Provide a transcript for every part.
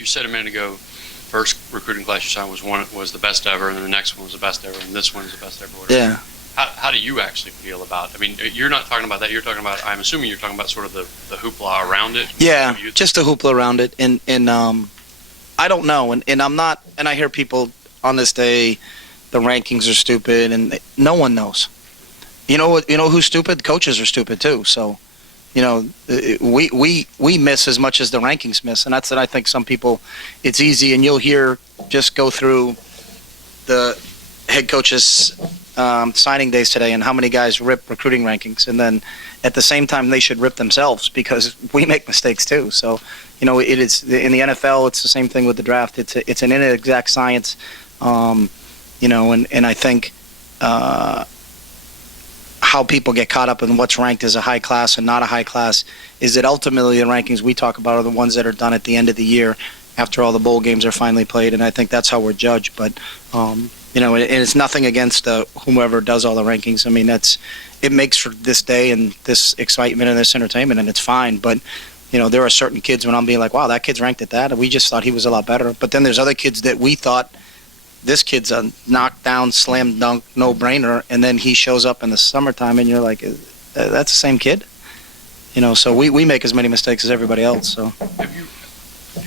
you said a minute ago, first recruiting class you signed was the best ever, and then the next one was the best ever, and this one is the best ever. Whatever. Yeah. How do you actually feel about? I mean, you're not talking about that. You're talking about. I'm assuming you're talking about sort of the hoopla around it. Yeah, just the hoopla around it, and I don't know, and I'm not, and I hear people on this day, the rankings are stupid, and no one knows. You know what? You know who's stupid? Coaches are stupid too. So, you know, we miss as much as the rankings miss, and that's that. I think some people, it's easy, and you'll hear just go through the head coaches. Signing days today and how many guys rip recruiting rankings, and then at the same time they should rip themselves because we make mistakes too. So, you know, it is in the NFL. It's the same thing with the draft. It's an inexact science, you know, and I think how people get caught up in what's ranked as a high class and not a high class is that ultimately the rankings we talk about are the ones that are done at the end of the year after all the bowl games are finally played, and I think that's how we're judged. But you know, and it's nothing against whomever does all the rankings. I mean, it makes for this day and this excitement and this entertainment, and it's fine. But, you know, there are certain kids when I'm being like, wow, that kid's ranked at that, and we just thought he was a lot better. But then there's other kids that we thought this kid's a knockdown, slam dunk, no-brainer, and then he shows up in the summertime, and you're like, that's the same kid? You know, so we make as many mistakes as everybody else. So.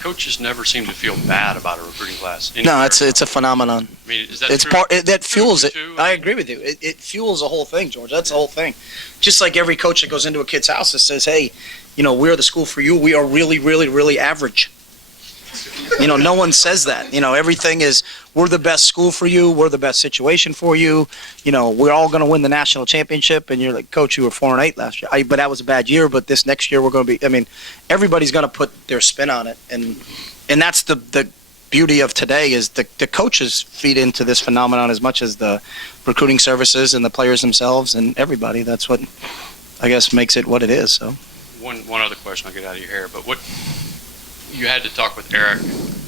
Coaches never seem to feel bad about a recruiting class. No, it's a phenomenon. I mean, is that it's true? That fuels it. Too? I agree with you. It fuels the whole thing, George. That's the whole thing. Just like every coach that goes into a kid's house that says, hey, you know, we're the school for you. We are really, really, really average. You know, no one says that. You know, everything is, we're the best school for you. We're the best situation for you. You know, we're all going to win the national championship. And you're like, Coach, you were 4-8 last year. But that was a bad year. But this next year we're going to be. I mean, everybody's going to put their spin on it, and that's the beauty of today is the coaches feed into this phenomenon as much as the recruiting services and the players themselves and everybody. That's what I guess makes it what it is. So. One other question, I'll get out of your hair. But what you had to talk with Eric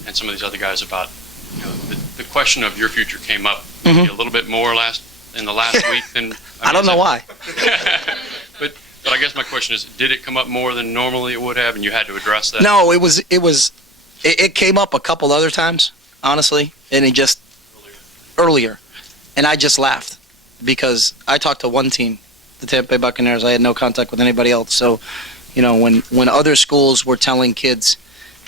and some of these other guys about, you know, the question of your future came up a little bit more in the last week than I don't know why. but I guess my question is, did it come up more than normally it would have, and you had to address that? No, it came up a couple other times, honestly, and it just earlier, and I just laughed because I talked to one team, the Tampa Bay Buccaneers. I had no contact with anybody else. So, you know, when other schools were telling kids,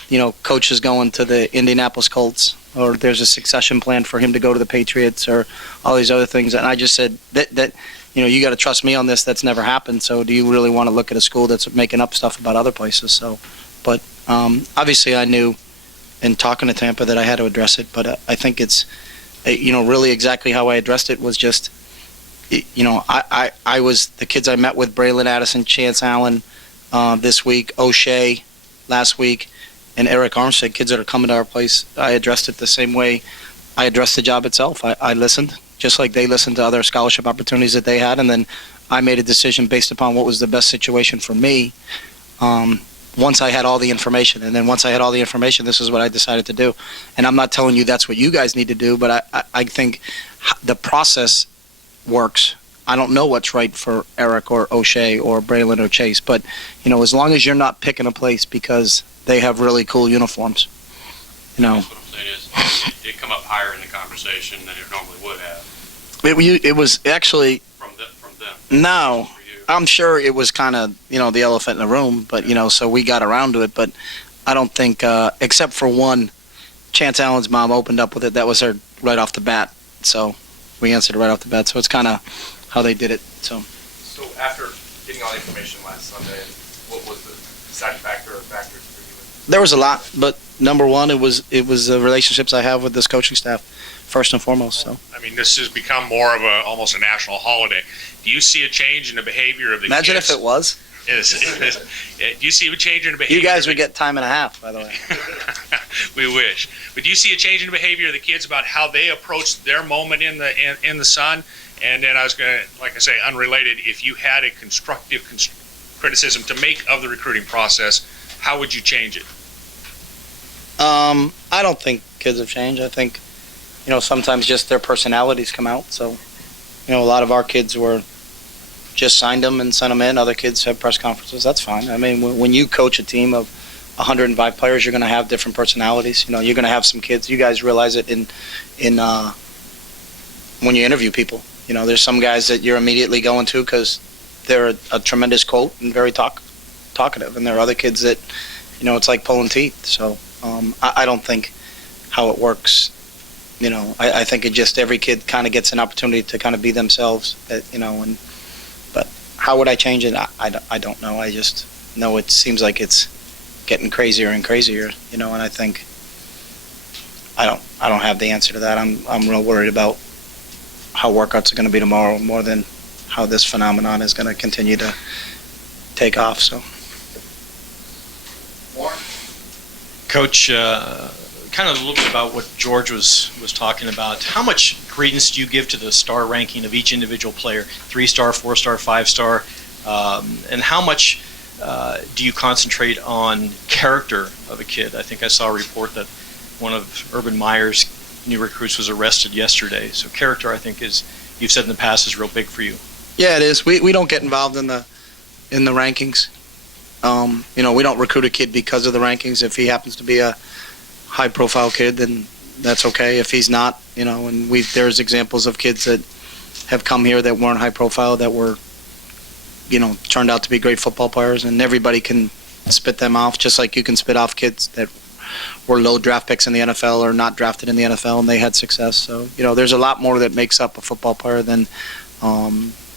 you know, coach is going to the Indianapolis Colts, or there's a succession plan for him to go to the Patriots, or all these other things. And I just said that you know, you got to trust me on this. That's never happened. So do you really want to look at a school that's making up stuff about other places? So, but obviously I knew in talking to Tampa that I had to address it. But I think it's, you know, really exactly how I addressed it was just, you know, I was the kids I met with, Braylon Addison, Chance Allen this week, O'Shea last week, and Eric Armstead, kids that are coming to our place. I addressed it the same way I addressed the job itself. I listened, just like they listened to other scholarship opportunities that they had, and then I made a decision based upon what was the best situation for me once I had all the information. And then once I had all the information, this is what I decided to do. And I'm not telling you that's what you guys need to do, but I think the process works. I don't know what's right for Eric or O'Shea or Braylon or Chase, but, you know, as long as you're not picking a place because they have really cool uniforms, you know. That's what I'm saying is, it did come up higher in the conversation than it normally would have. It was actually from them. No, I'm sure it was kind of, you know, the elephant in the room, but, you know, so we got around to it. But I don't think, except for one, Chance Allen's mom opened up with it. That was her right off the bat. So we answered it right off the bat. So it's kind of how they did it. So after getting all the information last Sunday, what was the deciding factor or factors for you? There was a lot, but number one, it was the relationships I have with this coaching staff, first and foremost. So I mean, this has become more of almost a national holiday. Do you see a change in the behavior of the Imagine kids? if it was. Do you see a change in the behavior? You guys would get time and a half, by the way. We wish. But do you see a change in the behavior of the kids about how they approach their moment in the sun? And then I was going to, like I say, unrelated, if you had a constructive criticism to make of the recruiting process, how would you change it? I don't think kids have changed. I think, you know, sometimes just their personalities come out. So, you know, a lot of our kids were just signed them and sent them in. Other kids have press conferences. That's fine. I mean, when you coach a team of 105 players, you're going to have different personalities. You know, you're going to have some kids. You guys realize it in when you interview people. You know, there's some guys that you're immediately going to because they're a tremendous quote and very talkative, and there are other kids that, you know, it's like pulling teeth. So I don't think how it works. You know, I think it just every kid kind of gets an opportunity to kind of be themselves. You know, but how would I change it? I don't know. I just know it seems like it's getting crazier and crazier. You know, and I think I don't have the answer to that. I'm real worried about how workouts are going to be tomorrow more than how this phenomenon is going to continue to take off. So, Coach, kind of a little bit about what George was talking about. How much credence do you give to the star ranking of each individual player? 3-star, 4-star, 5-star, and how much do you concentrate on character of a kid? I think I saw a report that one of Urban Meyer's new recruits was arrested yesterday. So character, I think, is, you've said in the past, is real big for you. yeah, it is. We don't get involved in the rankings. You know, we don't recruit a kid because of the rankings. If he happens to be a high-profile kid, then that's okay. If he's not, you know, and there's examples of kids that have come here that weren't high-profile, that were, you know, turned out to be great football players, and everybody can spit them off, just like you can spit off kids that were low draft picks in the NFL or not drafted in the NFL and they had success. So, you know, there's a lot more that makes up a football player than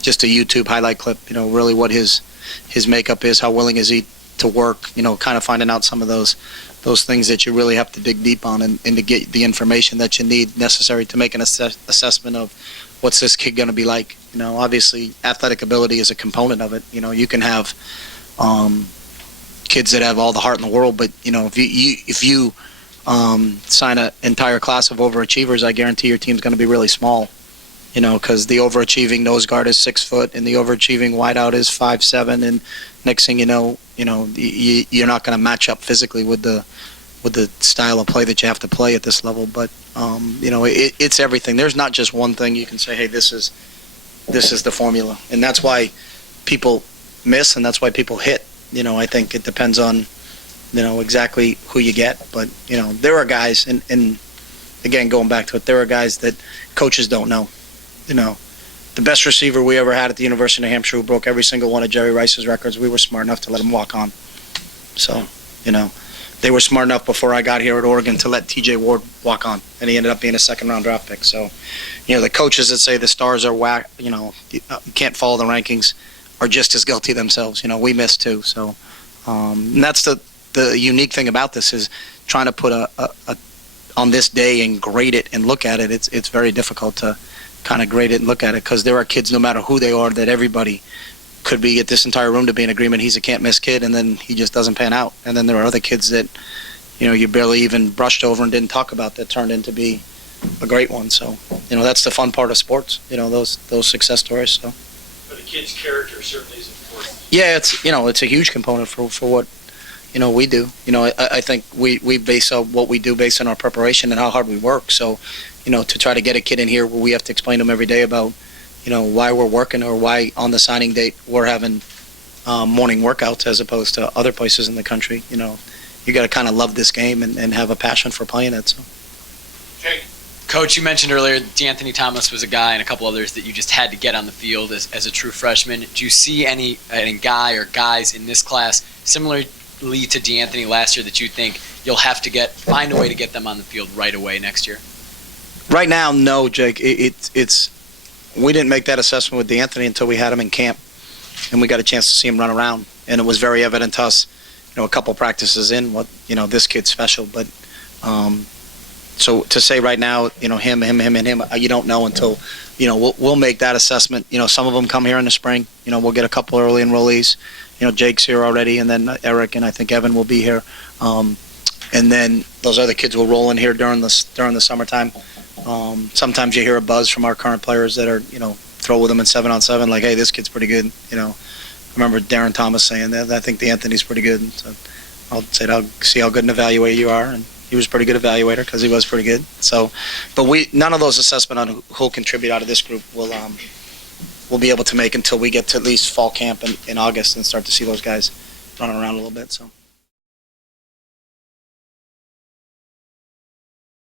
just a YouTube highlight clip. You know, really what his makeup is, how willing is he to work, you know, kind of finding out some of those things that you really have to dig deep on and to get the information that you need necessary to make an assessment of what's this kid going to be like. You know, obviously athletic ability is a component of it. You know, you can have kids that have all the heart in the world, but you know, if you sign an entire class of overachievers, I guarantee your team's going to be really small. You know, because the overachieving nose guard is 6 foot and the overachieving wideout is 5'7", and next thing you know, you're not going to match up physically with the style of play that you have to play at this level. But you know, it's everything. There's not just one thing you can say, hey, this is the formula, and that's why people miss and that's why people hit. You know, I think it depends on, you know, exactly who you get. But, you know, there are guys, and again, going back to it, there are guys that coaches don't know. You know, the best receiver we ever had at the University of New Hampshire, who broke every single one of Jerry Rice's records, we were smart enough to let him walk on. So, you know, they were smart enough before I got here at Oregon to let TJ Ward walk on, and he ended up being a second-round draft pick. So, you know, the coaches that say the stars are whack, you know, you can't follow the rankings, are just as guilty themselves. You know, we miss too. So, and that's the unique thing about this is trying to put a on this day and grade it and look at it. It's very difficult to kind of grade it and look at it because there are kids, no matter who they are, that everybody could be at this entire room to be in agreement he's a can't-miss kid, and then he just doesn't pan out. And then there are other kids that, you know, you barely even brushed over and didn't talk about that turned into be a great one. So, you know, that's the fun part of sports. You know, those success stories. So. But the kid's character certainly is important. Yeah, it's, you know, it's a huge component for what, you know, we do. You know, I think we base what we do based on our preparation and how hard we work. So, you know, to try to get a kid in here where we have to explain to them every day about, you know, why we're working or why on the signing date we're having morning workouts as opposed to other places in the country. You know, you got to kind of love this game and have a passion for playing it. So. Jake. Coach, you mentioned earlier DeAnthony Thomas was a guy and a couple others that you just had to get on the field as a true freshman. Do you see any guy or guys in this class similarly to DeAnthony last year that you think you'll have to find a way to get them on the field right away next year? Right now, no, Jake. It's we didn't make that assessment with DeAnthony until we had him in camp, and we got a chance to see him run around, and it was very evident to us, you know, a couple practices in, what, you know, this kid's special. But so to say right now, you know, him, you don't know until, you know, we'll make that assessment. You know, some of them come here in the spring. You know, we'll get a couple early enrollees. You know, Jake's here already, and then Eric and I think Evan will be here. And then those other kids will roll in here during the summertime. Sometimes you hear a buzz from our current players that are, you know, throw with them in 7-on-7, like, hey, this kid's pretty good. You know, I remember Darren Thomas saying that. I think DeAnthony's pretty good. So I'll say, I'll see how good an evaluator you are, and he was a pretty good evaluator because he was pretty good. So, but none of those assessment on who'll contribute out of this group we'll be able to make until we get to at least fall camp in August and start to see those guys running around a little bit. So.